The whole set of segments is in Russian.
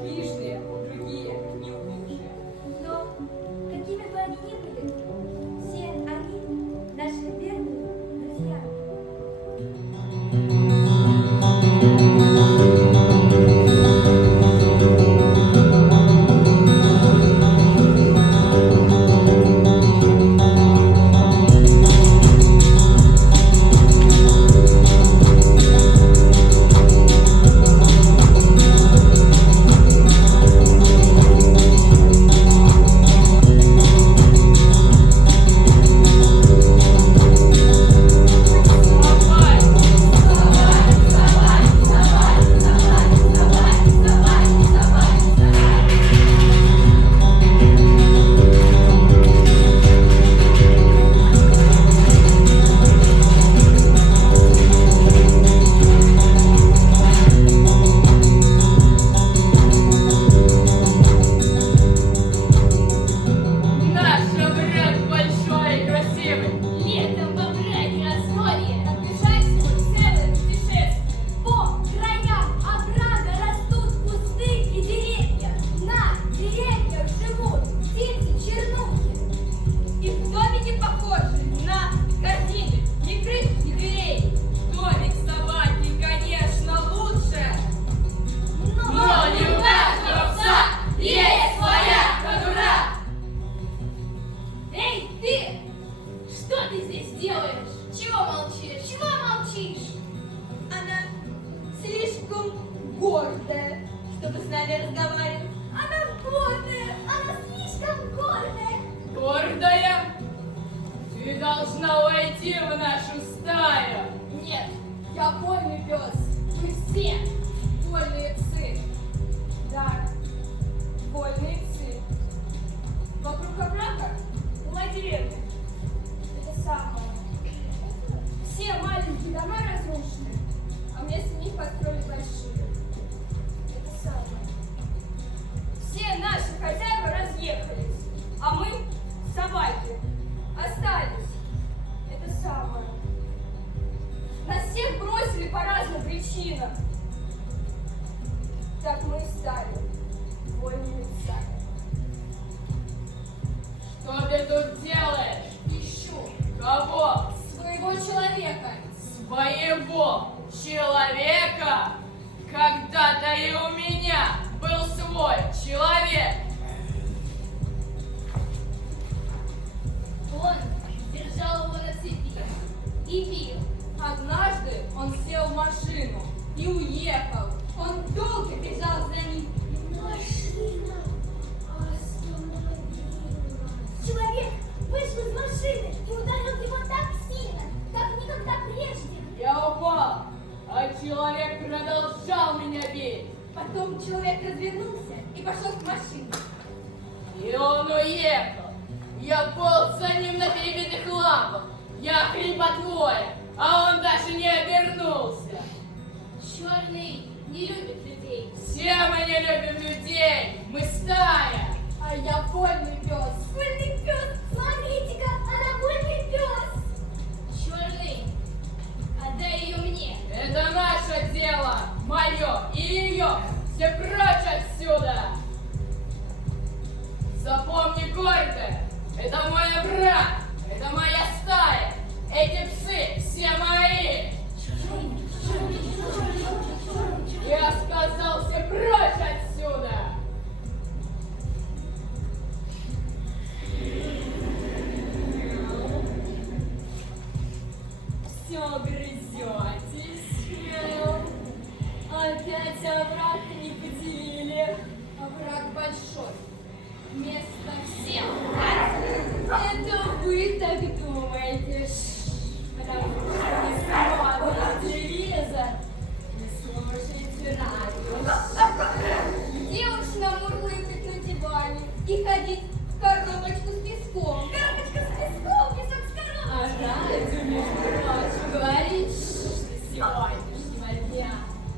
подвижные, другие неуклюжие. Но какими бы они ни были, все они наши верные друзья. Наш обряд большой и красивый. Летом во враге раздолье, отбежать свой целое путешествие. По краям оврага растут кусты и деревья. На деревьях живут птицы-чернухи. И в домике похожи на картины, ни крыс, ни дверей. Домик собаки, конечно, лучше. Но не у каждого пса есть своя конура. Эй, ты! Что ты здесь делаешь? Чего молчишь? Чего молчишь? Она слишком гордая, чтобы с нами разговаривать. Она гордая! Она слишком гордая! Гордая, ты должна войти в нашу стаю. Нет, я вольный пес. Мы все вольные псы. Да, вольные псы. Вокруг оврага была деревня. Это самое. Все маленькие дома разрушены, а вместо них построили большие. Это самое. Все наши хозяева разъехались, а мы, собаки, остались. Это самое. Нас всех бросили по разным причинам. Так мы и стали вольными псами. Что ты тут делаешь? Ищу Кого? своего человека. Своего человека? Когда-то и у меня был свой человек. Он держал его на цепи и бил. Однажды он сел в машину и уехал. Он долго бежал за ним. Машина остановилась. Человек вышел из машины и ударил его так сильно, как никогда прежде. Я упал, а человек продолжал меня бить. Потом человек развернулся и пошел к машине. И он уехал. Я полз за ним на перебитых лапах. Я хриботвоя, а он даже не обернулся. Черный не любит людей. Все мы не любим людей. Мы стая. А я вольный пес. Вольный пес! Смотрите-ка, она вольный пес! Черный, отдай ее мне. Это наше дело. Мое и ее. Все прочь отсюда. Запомни гордое. Это мой брат. Это моя стая. Эти псы все мои. Я сказал, все прочь отсюда. Все грызетесь. Опять овраг не поделили. Овраг большой. Место всем. Это вы так думаете. Потому что не смотрите телевизор, не слушаете радио. Где уж намурлыкать на диване и ходить в коробочку с песком. Коробочка с песком, песок с А коробочкой. радио, между прочим, говорит, что с сегодняшнего дня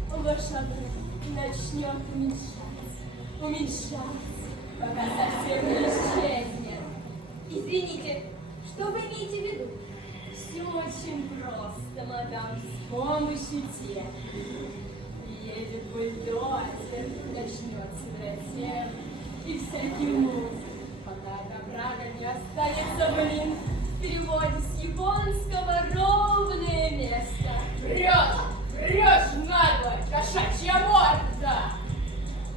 ваш обрыв начнет уменьшаться, пока совсем не исчезнет. Извините, что вы имеете в виду? Все очень просто, мадам, с помощью техники. Едет бульдозер, начнется блин. В переводе с японского ровное место. Врешь, нагло, кошачья морда!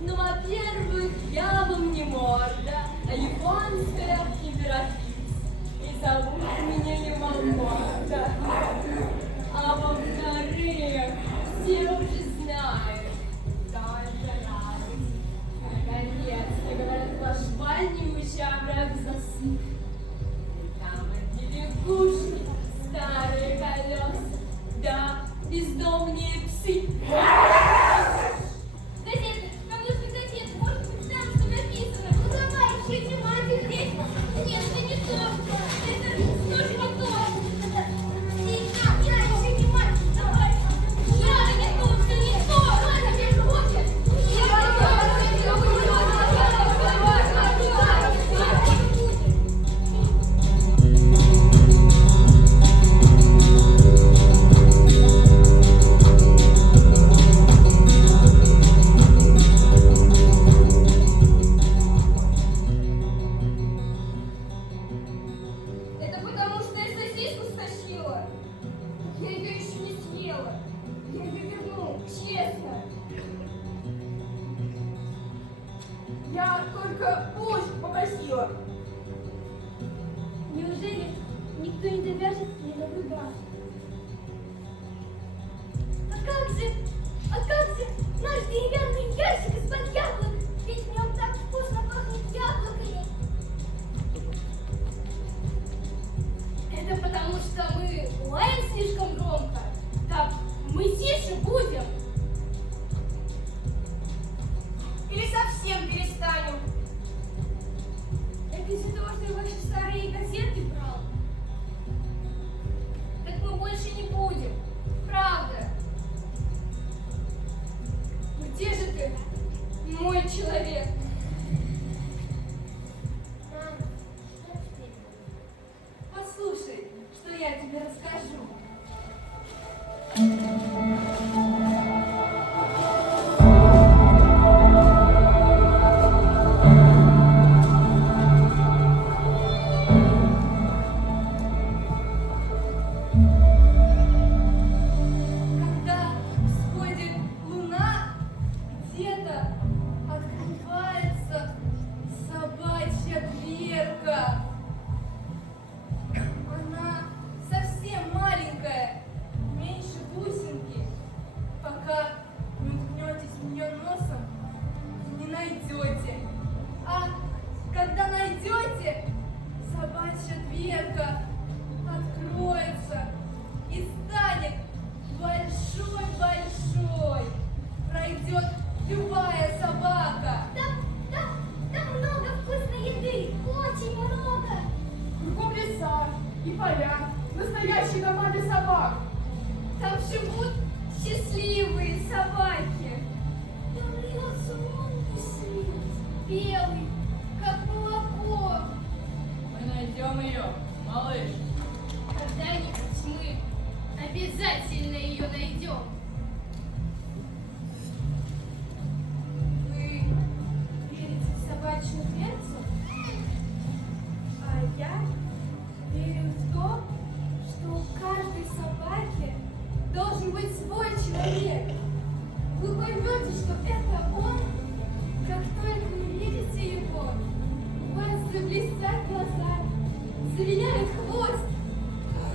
Ну, во-первых, я вам не морда, а японская императрица. И зовут меня Ямамото. А во-вторых, все уже знают. Только радость. Наконец-то, говорят, ваш больнючий овраг засыпал. И там одни лягушки, старые колеса, да, бездомные псы. Газеты, нам нужны газеты, может быть, там что написано. Ну давай, ищите мальчик здесь. Нет, это не то. Это тоже не то. Я ищу не мальчик, давай. Это не то, что не то. Ладно, мне хочет. Это потому, что я сосиску стащила. Я ее еще не съела. Я ее верну, честно. Я только булочку попросила. Неужели никто не довяжет мне на выбор? А как же наш деревянный ящик из-под яблок? Ведь в нем так вкусно пахнет яблоками. Это потому, что мы лаем слишком громко. Так, мы тише будем. Или совсем перестанем. Это из-за того, что я ваши старые газеты брал. Так мы больше не будем. Правда. Где же ты, мой человек? Послушай, что я тебе расскажу. Когда всходит луна, где-то открывается собачья дверка. Она совсем маленькая, меньше бусинки. Пока не уткнетесь в нее носом, не найдете. А когда найдете, собачья дверка откроется и станет большой-большой. Пройдет любая собака. Там много вкусной еды, очень много. Кругом леса и поля, настоящие дома для собак. Там живут счастливые собаки. Там льется лунный свет, белый, как молоко. Мы найдем ее, малыш. Когда-нибудь мы обязательно ее найдем. Вы верите в собачью дверцу? А я верю в то, что у каждой собаки должен быть свой человек. Вы поймете, что это он, как только увидите его. У вас заблестят глаза, завиляет хвост,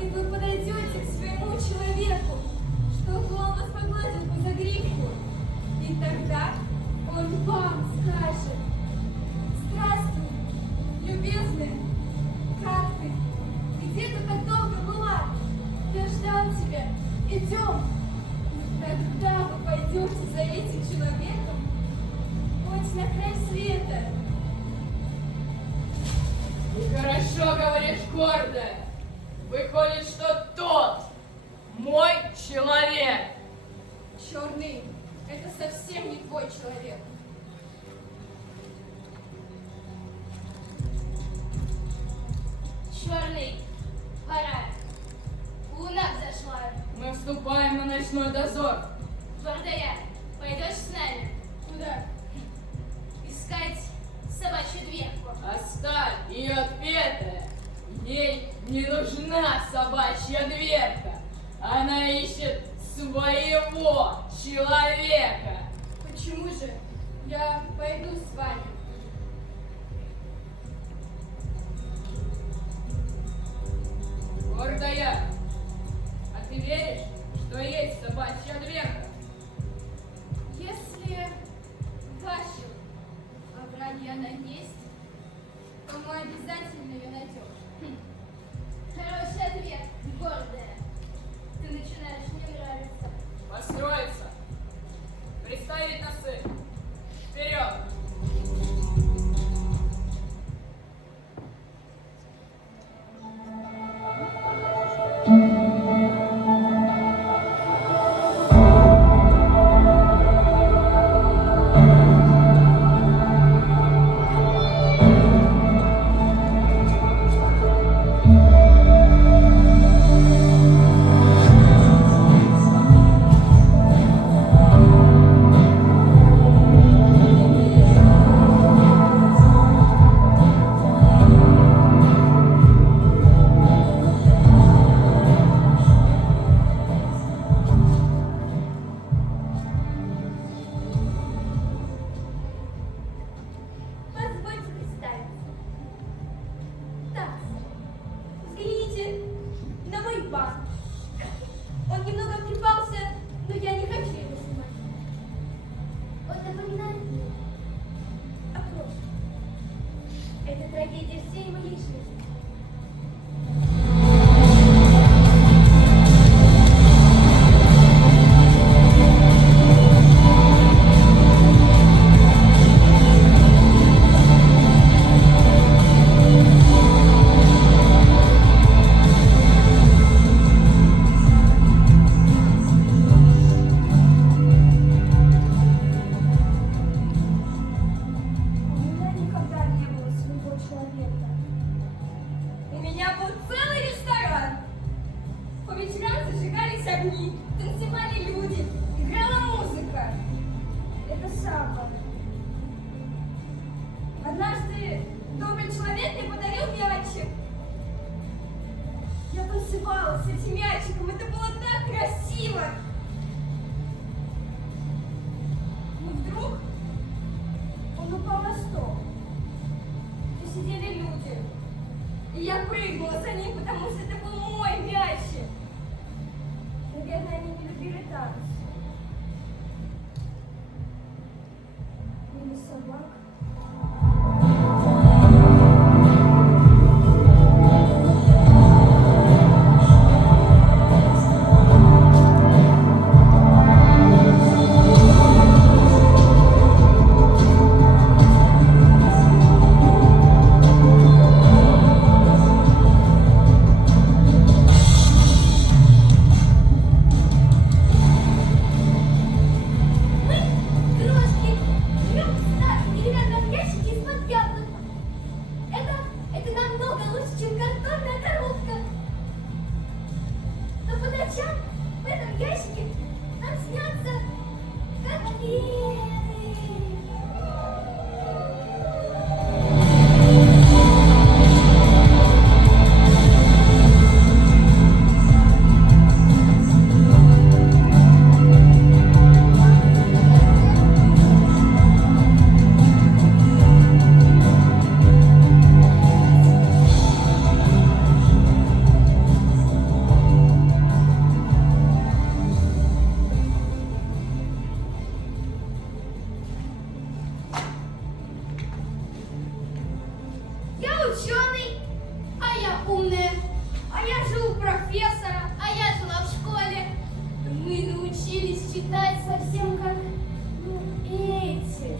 и вы подойдете к своему человеку, чтобы он вас погладил по загривку. И тогда он вам скажет: «Здравствуй, любезная, как ты? Где ты так долго была? Я ждал тебя. Идем». И тогда вы пойдете за этим человеком хоть на край света. Ты хорошо говоришь, гордая. Выходит, что тот мой человек. Черный, это совсем не твой человек. Черный, пора. Луна взошла. Мы вступаем на ночной дозор. Гордая, пойдешь с нами? Куда? Искать собачью дверку. Оставь ее отпетая. нужна собачья дверка. Она ищет своего человека. Почему же? Я пойду с вами. Гордая, а ты веришь, что есть собачья дверка? Если в вашем овраге она есть, то мы обязательно ее найдем. Хороший ответ, гордая. Ты начинаешь мне нравиться. Построиться. Приставить носы. Вперед! Позвольте представиться. Так, Взгляните на мой банк. Он немного припался, но я не хочу его снимать. он напоминает мне А просто. это трагедия всей моей жизни. У меня никогда не было своего человека. У меня был целый ресторан. По вечерам зажигались огни, танцевали люди, играла музыка. Это самбо. Однажды добрый человек мне подарил мячик. Я танцевала с этим мячиком, это было так красиво. Но вдруг он упал на стол. И сидели люди. И я прыгнула за ним, потому что это был мой мячик. Наверное, они не любили танцы. Или собак. Мы, крошки, живем в старом деревянном ящике из-под яблок. Это намного лучше, чем картонная коробка. Но по ночам в этом ящике нам снятся котлеты. Я ученый, а я умная, а я жил у профессора, а я жила в школе. Мы научились читать совсем как, эти,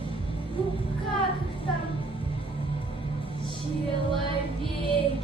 как их там, человеки.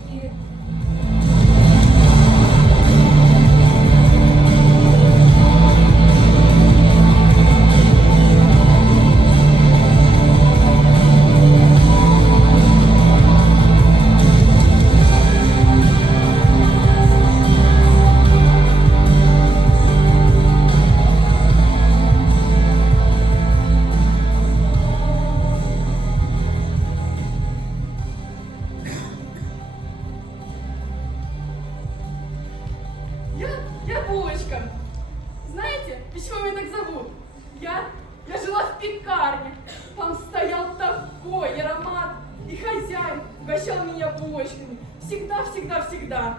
свой аромат, и хозяин угощал меня булочками. Всегда, всегда, всегда.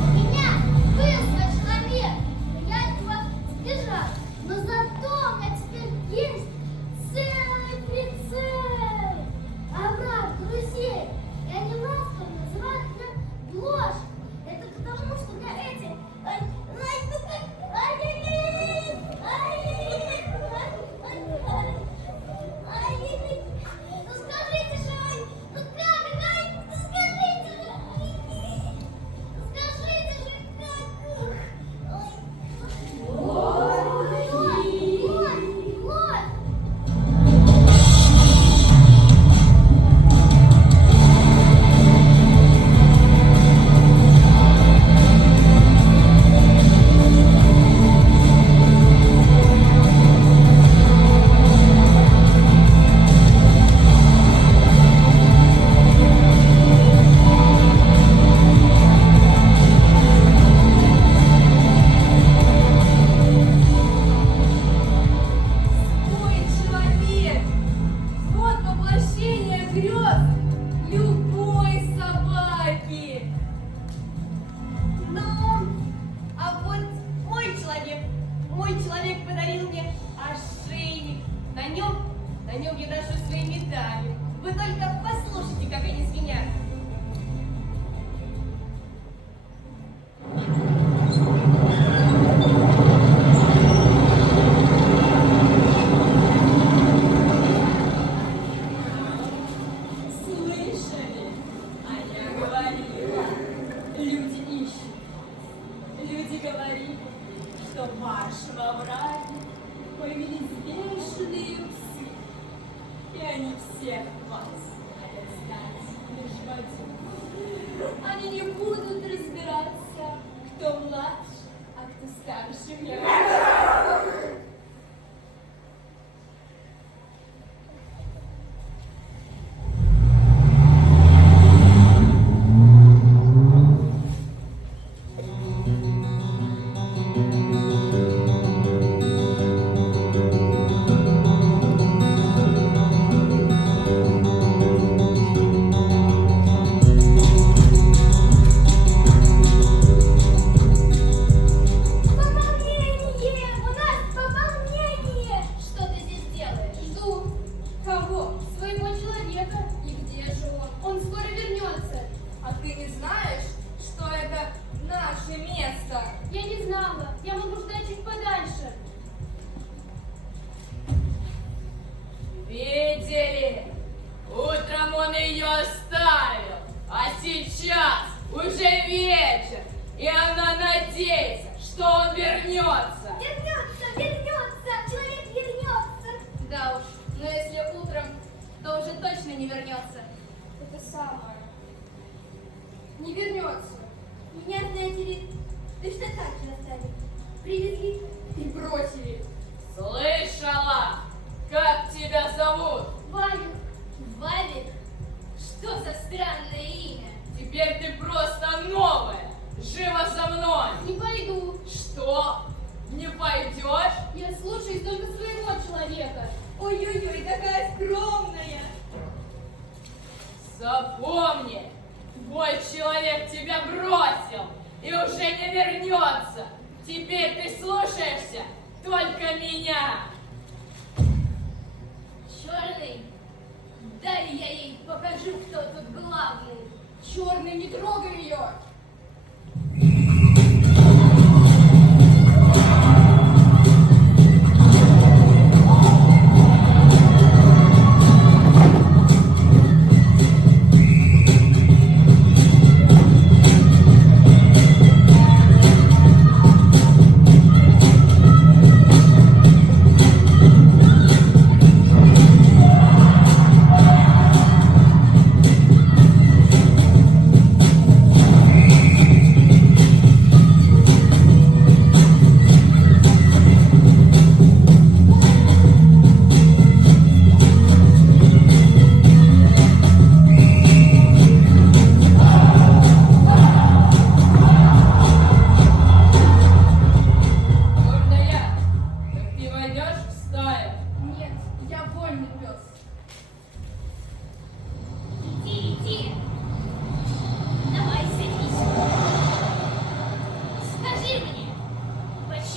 У меня был свой человек, но я от него сбежал. Но зато у меня теперь есть целый прицел. А враг друзей, и они ласково называют меня Блошка. Это потому, что у меня эти... Ай, ну как... Ай, ну скажите же, ай, ну как, ай, ну скажите же, ай. Скажите же, как... Ой. Ой, человек! Вот воплощение грез любой собаки! Ну, а вот мой человек подарил мне ошейник. На нем я ношу свои медали. Вы только послушайте, как они звенят. Слышали? А я говорила. Люди ищут. Люди говорили, что вашего врага появились бешеные псы. И они всех вас хотят знать лишь в один. Они не будут разбираться, кто младше, а кто старше меня. Пополнение! У нас пополнение! Что ты здесь делаешь? Жду. Кого? Своего человека. И где же он? Он скоро вернется. А ты не знаешь, что это наше место? Я не знала. Я могу ждать чуть подальше. Видели? Утром он ее оставил, а сейчас уже вечер, и она надеется, что он вернется. Вернется! Вернется! Человек вернется! Да уж, но если утром, то уже точно не вернется. Это самое. Не вернется. Меня, знаете ли, точно так же оставили. Привезли. И бросили. Слышала? Как тебя зовут? Валик. Валик? Что за странное имя? Теперь ты просто новая. Живо за мной. Не пойду. Что? Не пойдешь? Я слушаюсь только своего человека. Ой-ой-ой, какая скромная. Запомни, твой человек тебя бросил и уже не вернется. Теперь ты слушаешься только меня. Черный? Дай я ей покажу, кто тут главный. Черный, не трогай ее.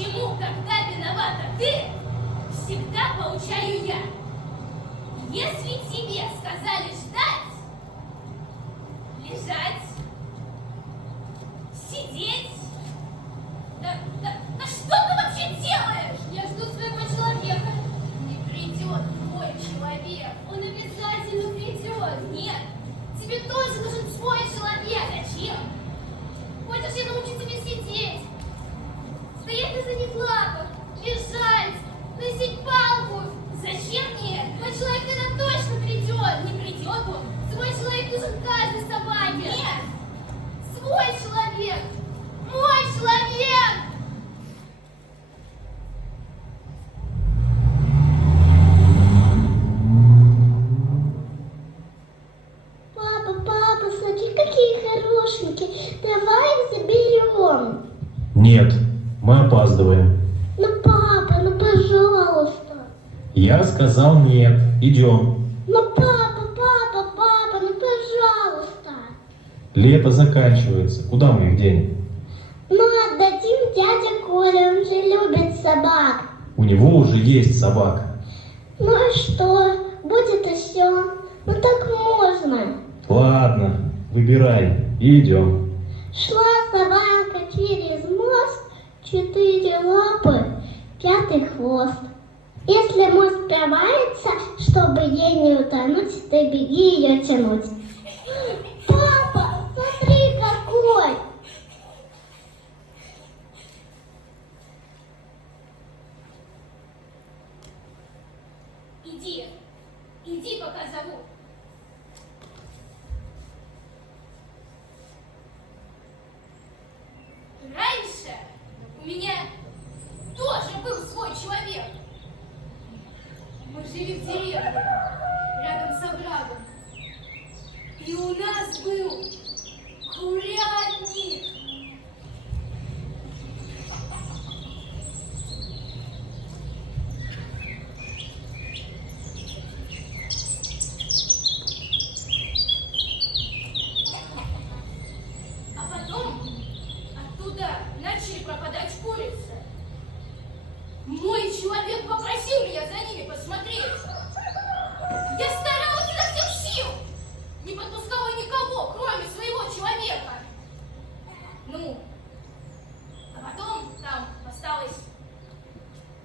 Почему, когда виновата ты, всегда получаю я? Если тебе сказали ждать, лежать, сидеть, да что ты вообще делаешь? Я жду своего человека. Не придет твой человек. Он обязательно придет. Нет, тебе тоже нужен свой человек. Зачем? Хочешь, я научу тебя сидеть, стоять на задних лапах, лежать, носить палку. Зачем мне? Твой человек тогда точно придет. Не придет он. Свой человек нужен каждой собаке. Нет, свой человек. Мой человек. Папа, смотри, какие хорошенькие. Давай их заберем. Нет, мы опаздываем. Ну, папа, ну, пожалуйста. Я сказал нет. Идем. Ну, папа, ну, пожалуйста. Лето заканчивается. Куда мы их денем? Ну, отдадим дяде Коле, он же любит собак. У него уже есть собака. Ну и что? Будет и все. Ну так можно. Ладно, выбирай и идем. Шла собака через мост, 4 лапы, 5 хвост. Если мост провалится, чтобы ей не утонуть, ты беги ее тянуть. Папа, смотри какой! Иди, пока зову. Раньше у меня тоже был свой человек. Мы жили в деревне, рядом с оврагом. И у нас был курятник. А потом оттуда начали пропадать курицы. Мой человек попросил меня за ними посмотреть. Я старалась изо всех сил, не подпускала никого, кроме своего человека. Ну, а потом там осталась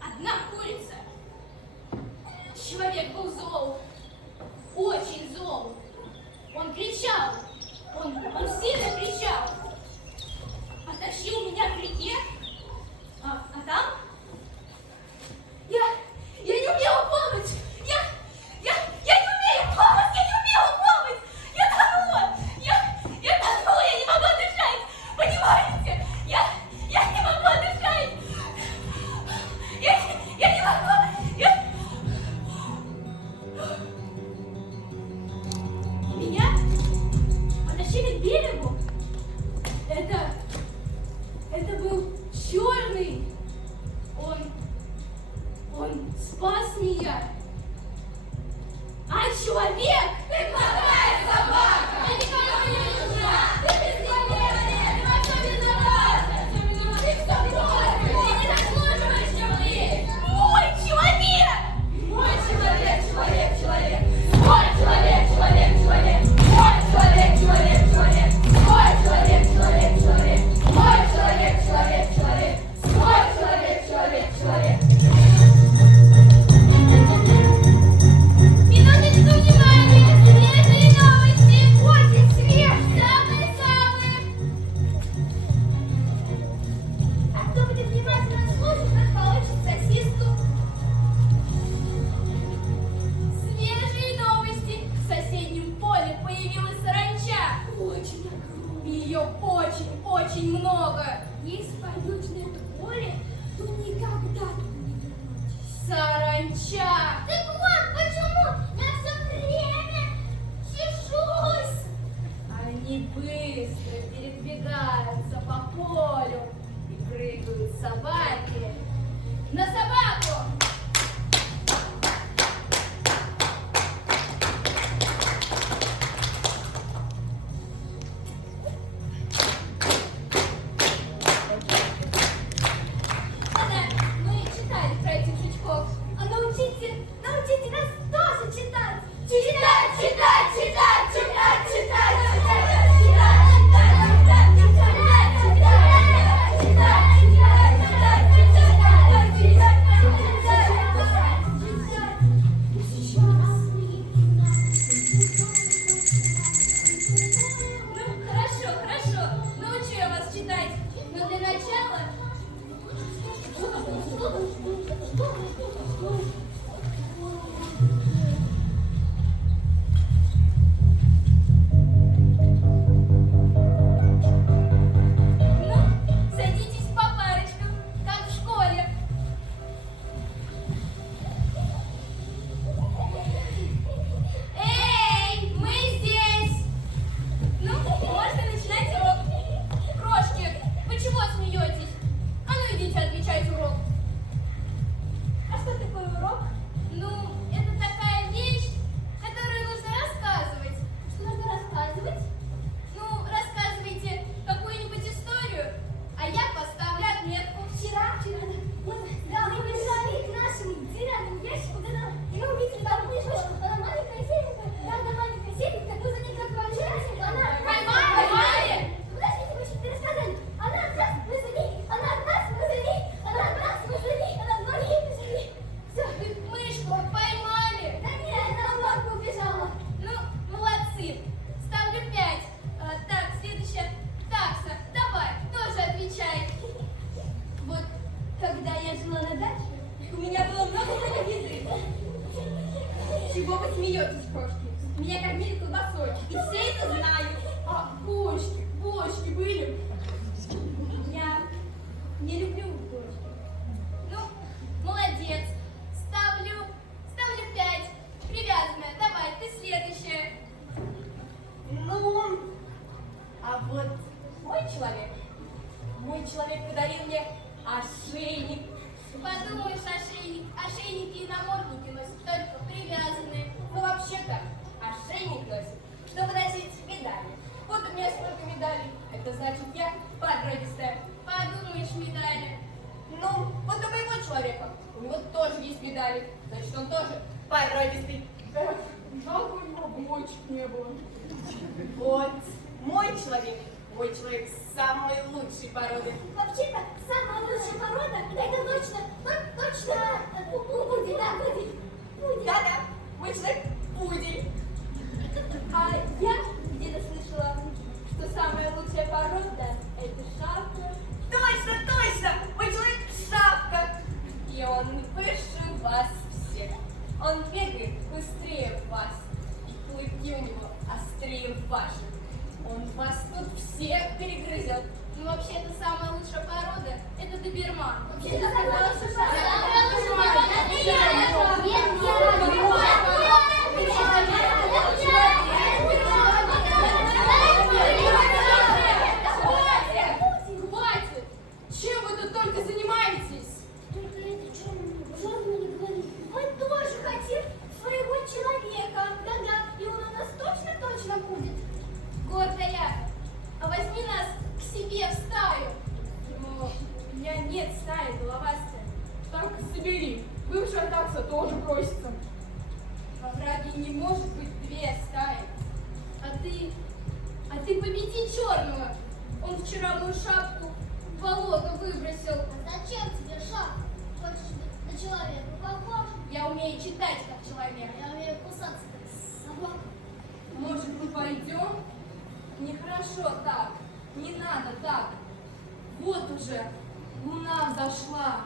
одна курица. Человек был зол, очень зол. Он кричал, он сильно кричал. Потащил меня к реке, а там я не умела плавать. Я не умею плавать, я не умела плавать. Я тонула, я не могла дышать. Понимаете? Я не могла дышать. Я не могла. Меня потащили к берегу. Это был черный. Он спас меня. А человек? Ты плохая собака! Ты никому не нужна! Ты бесполезная! Ты во всем виновата! Ты все против! Ты не заслуживаешь любви! Мой человек! Мой человек! Мой человек! Мой человек! Мой человек! Минуточку внимания! Свежие новости! Очень свежие! Самые-самые! А кто будет внимательно слушать, тот получит сосиску. Свежие новости! В соседнем поле появилась саранча. Очень огромная. Ее очень много. Если пойдете на это поле, то никогда туда не вернетесь. Саранча! Так вот, почему я все время чешусь? Они быстро передвигаются по полю и прыгают собаки. На собаку! Ну, садитесь по парочкам, как в школе. Эй, мы здесь! Ну, можно начинать урок. Крошки, вы чего смеетесь? А ну идите отвечать урок. А что такое урок? Ну, это такая вещь, которую нужно рассказывать. Что нужно рассказывать? Ну, рассказывайте какую-нибудь историю, а я поставлю отметку. Вчера, мы бежали к нашему деревянному ящику, и мы увидели там книжку. Она маленькая, серенькая. Да, она маленькая, серенькая. Мы за ней как волчатся. Она поймали? Подождите, вы еще не рассказали. Она от нас, мы за ней. Она от нас, мы за ней. Она от нас, мы за ней. Она от ноги, мы за ней. Все, мышку поймали. Да нет, она в лапку убежала. Ну, молодцы. Ставлю 5. Так, следующая. Такса, давай, тоже отвечай. Вот, когда я жила на даче, у меня было много еды. Чего вы смеетесь, крошки? Меня кормили колбасой, и все это знают. А, булочки были? Я не люблю булочки. Ну, молодец. Ставлю 5. Привязанная. Давай, ты следующая. Ну, а вот мой человек подарил мне ошейник. Подумаешь, ошейники и намордники носят только привязанные. Ну, вообще-то, ошейник носит, чтобы носить медали. Вот у меня столько медалей. Это значит, я породистая. Подумаешь, медали. Ну, вот у моего человека, у него тоже есть медали. Значит, он тоже породистый. Эх, жалко, у него булочек не было. Вот, мой человек самой лучшей породы. Вообще-то, самая лучшая порода, это точно, пудель, да, пудель. Да-да, мой человек пудель. А я где-то слышала, что самая лучшая порода – это шапка. Точно, мой человек шапка. И он выше вас всех. Он бегает быстрее вас. И клыки у него острее ваших. Он вас тут всех перегрызет. Ну, вообще-то, самая лучшая порода – это доберман. Это самая лучшая Хватит! Чем вы тут только занимаетесь? Только это ужасно не говори. Мы тоже хотим своего человека. Да-да, и он у нас точно будет. Гордая, а возьми нас к себе в стаю. Но у меня нет стаи головастая. Так собери. Бывшая такса тоже просится. Во враге не может быть 2 стаи. А ты победи черного. Он вчера мою шапку в болото выбросил. Зачем тебе шапка? Хочешь быть на человека похож? Я умею читать как человек. Я умею кусаться как собака. Может, мы пойдем? Нехорошо так. Не надо так. Вот уже луна взошла.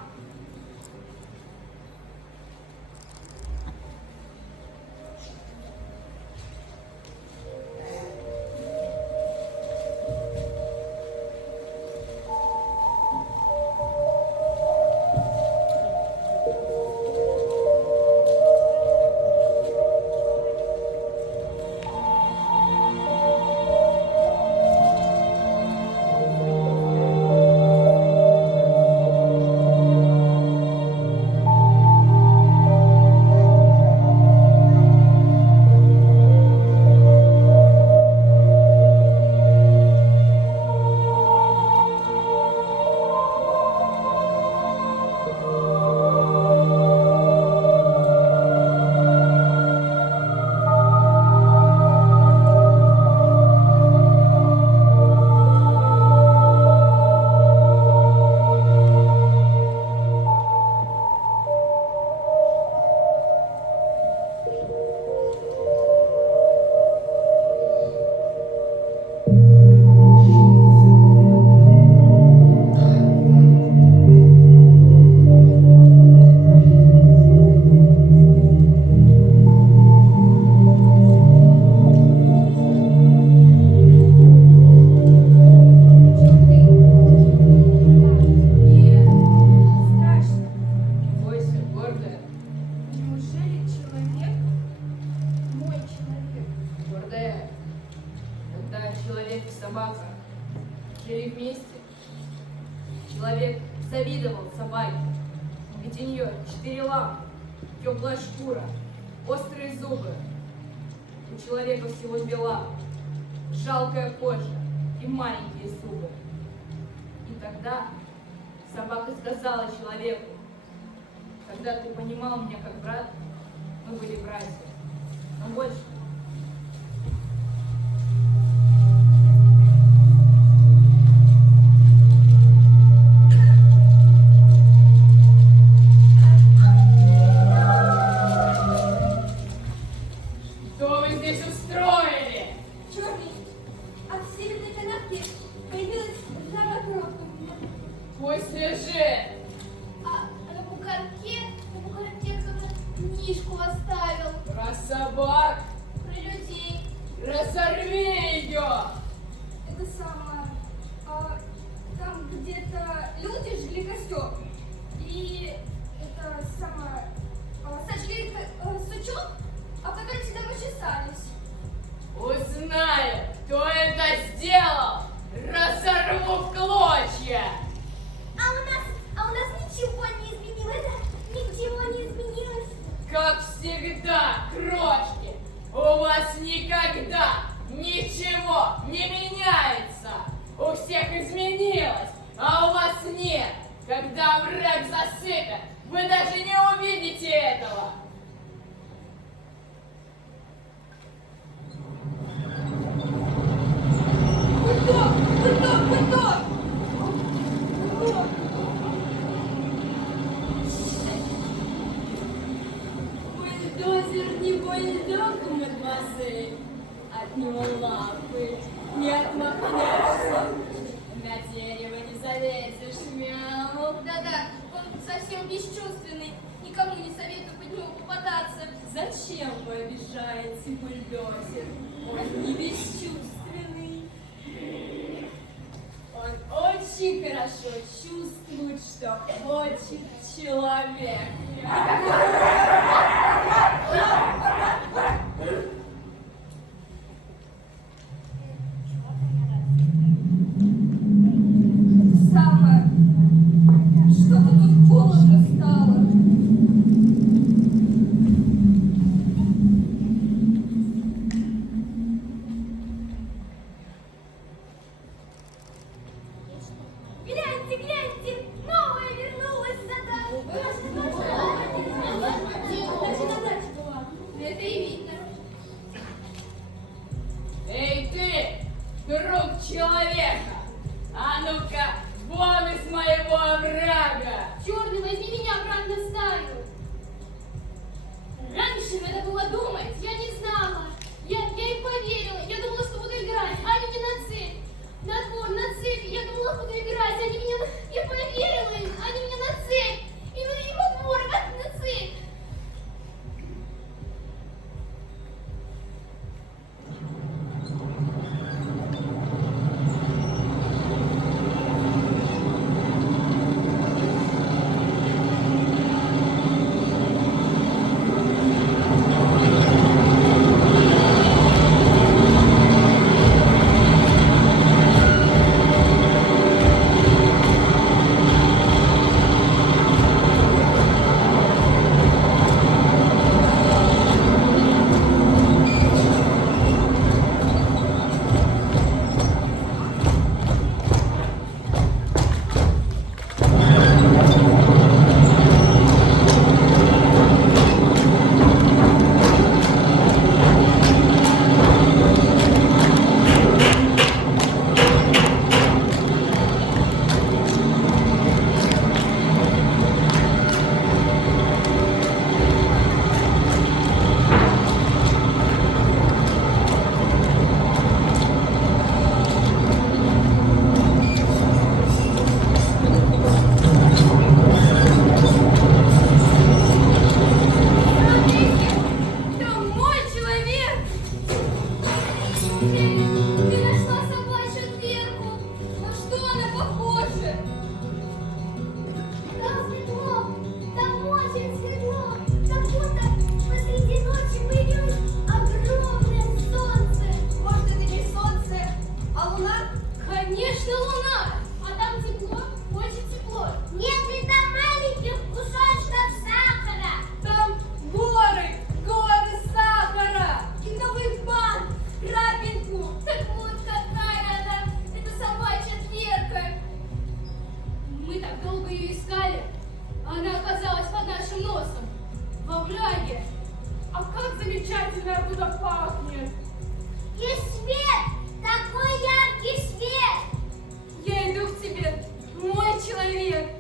делал собаке. Ведь у нее 4 лапы, теплая шкура, острые зубы. У человека всего 2 лапы, жалкая кожа и маленькие зубы. И тогда собака сказала человеку: когда ты понимал меня как брат, мы были братья, но больше. Что вы здесь устроили? Черный, от северной канавки появилась жара кровь у меня. Пусть лежит. А на бугорке кто-то книжку оставил Про собак. про людей. Разорви ее. Это самое, там где-то люди жгли костер. И это самое, сожгли сучок, а потом всегда мы чесались. Узнаю, кто это сделал. Разорву в клочья. А у нас ничего не изменилось. Ничего не изменилось. Как всегда, крошки, у вас никогда ничего не меняется. У всех изменилось, а у вас нет. Когда враг засыпет, вы даже не увидите этого. Бульдозер не бульдог, мадемуазель. От него лапы не отмахнешься. На дерево не залезешь, мяу. Да-да, он совсем бесчувственный. Никому не советую под него попадаться. Зачем вы обижаете бульдозер? Он не бесчувственный. Он очень хорошо чувствует, что хочет человек. Самое, что-то тут холодно стало. Гляньте, гляньте, новая вернулась задача. Значит, задача была. Это и видно. Эй ты, друг человека, а ну-ка, вон из моего оврага. Черный, возьми меня обратно в стаю. Раньше надо было думать, я не знала. Я им поверила, я думала, что буду играть, а они мне на цепь. На двор, на цепь, я думала, буду играть, они меня... Я поверила им, они меня на цепь. И во двор, на цепь. мы ее искали, она оказалась под нашим носом, во враге. А как замечательно оттуда пахнет! И свет! Такой яркий свет! Я иду к тебе, мой человек.